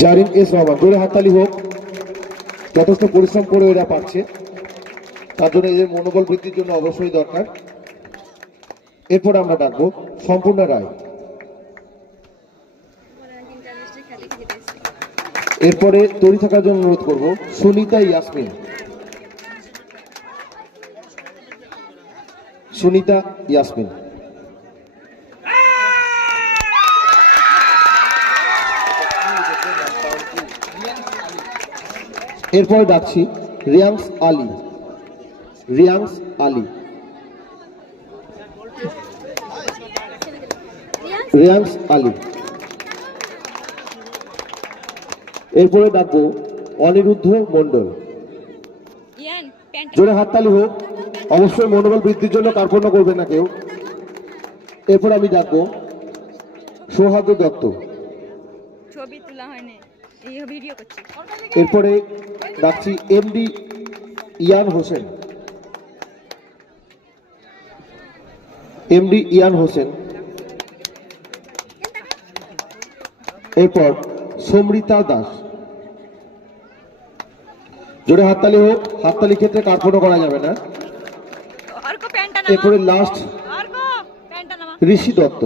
Zarin S Rahman জোরে হাততালি হোক। যথেষ্ট পরিশ্রম করে এরা পাচ্ছে। তার জন্য এদের মনোবল বৃদ্ধির জন্য অবশ্যই দরকার। এরপর আমরা ডাকবো সম্পূর্ণ রায়। এরপরে তৈরি থাকার জন্য অনুরোধ করব সুনিতা ইয়াসমিন। সুনিতা ইয়াসমিন। এরপরে ডাকছি রিয়াংস আলী। রিয়াংস আলী। রিয়াংস আলী। এরপরে ডাকবো অনিরুদ্ধ প্যান্ট জোরে হাততালি হোক। অবশ্যই মনোবল বৃদ্ধির জন্য কার্পণ্য করবে না কেউ। এরপর আমি ডাকবো সৌহার্দ্য দত্ত। এরপরে ডাকছি এমডি ইয়ান হোসেন। এমডি ইয়ান হোসেন। এরপর সমৃতা দাস। জোরে হাততালি হোক হাততালি ক্ষেত্রে কার্পণও করা যাবে না। এরপরে লাস্ট ঋষি দত্ত।